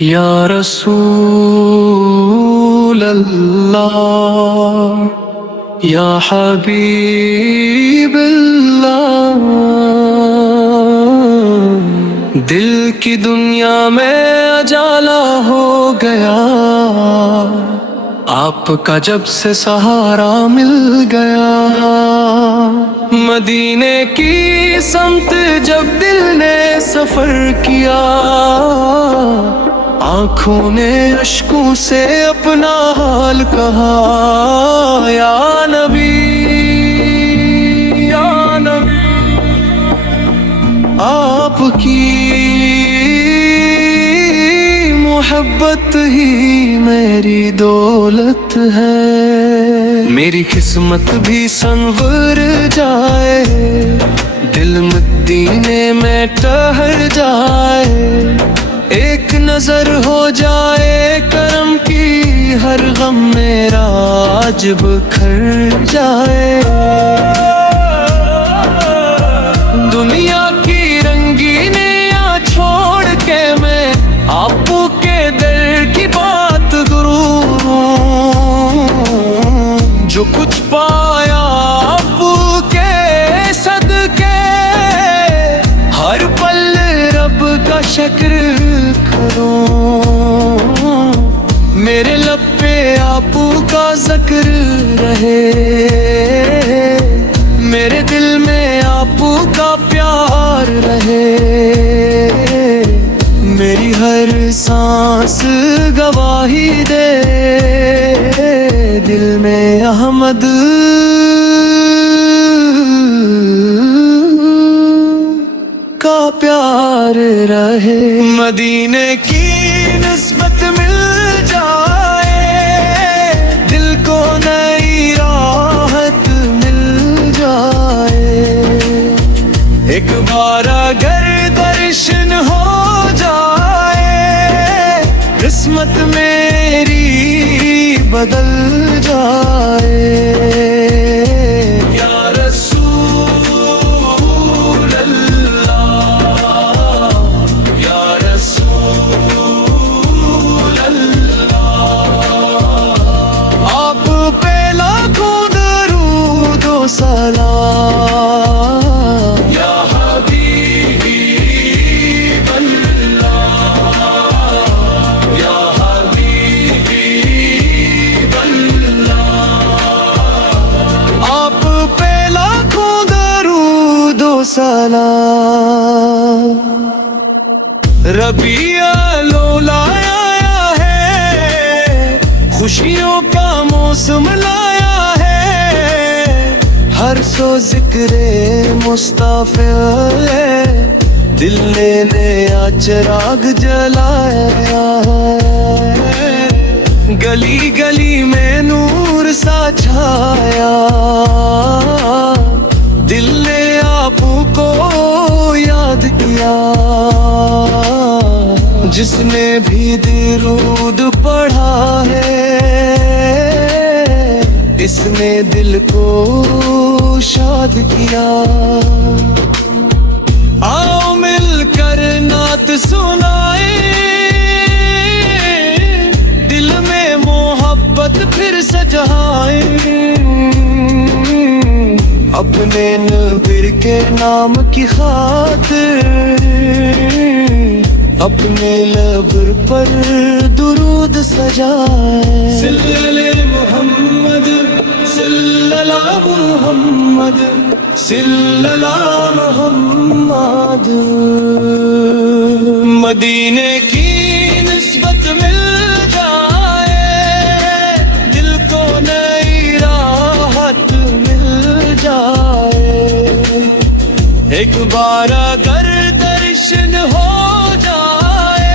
یا رسول اللہ یا حبیب اللہ، دل کی دنیا میں اجالا ہو گیا، آپ کا جب سے سہارا مل گیا۔ مدینے کی سمت جب دل نے سفر کیا، آنکھوں نے اشکوں سے اپنا حال کہا، یا نبی یا نبی، آپ کی محبت ہی میری دولت ہے، میری قسمت بھی سنور جائے، دل مدینے میں ٹہر جائے، ایک نظر ہو جائے کرم کی، ہر غم میرا آج بکھر جائے۔ دنیا کی رنگینیاں چھوڑ کے میں آپ کے در کی بات کروں، جو کچھ پایا آپ کے صدقے، ہر پل رب کا شکر کروں، میرے لب پہ آپ کا ذکر رہے، میرے دل میں آپ کا پیار رہے، میری ہر سانس گواہی دے، دل میں احمد کا پیار رہے۔ مدینے کی نسبت مل جائے، دل کو نئی راحت مل جائے، ایک بار اگر درشن ہو جائے، قسمت میری بدل جائے۔ یا رسول اللہ یا رسول اللہ، آپ پہ لاکھوں درود و سلام، یا حبیب اللہ یا حبیب اللہ، آپ پہ لاکھوں درود و سلام۔ ربیع الاولی آیا ہے، خوشیوں کا موسم لایا ہے، ہر سو ذکر مصطفی ہے، دل نے نیا چراغ جلایا ہے، گلی گلی میں نور سا چھایا، دل نے آپ کو یاد کیا، جس نے بھی درود پڑھا ہے، اس نے دل کو شاد کیا۔ آؤ مل کر نعت سنائیں، دل میں محبت پھر سجائیں، اپنے نبی کے نام کی خاطر، اپنے لب پر درود سجائیں، صلی اللہ محمد صلی اللہ محمد صلی اللہ محمد۔ مدینے کی نسبت مل جائے، دل کو نئی راحت مل جائے، ایک بار اگر درشن ہو جائے،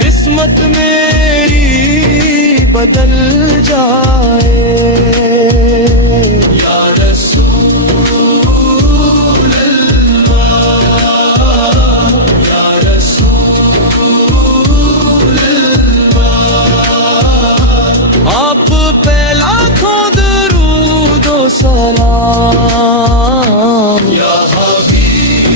قسمت میری بدل جائے۔ یا رسول اللہ یا رسول اللہ، آپ پہ لاکھوں درود و سلام، یا حبیب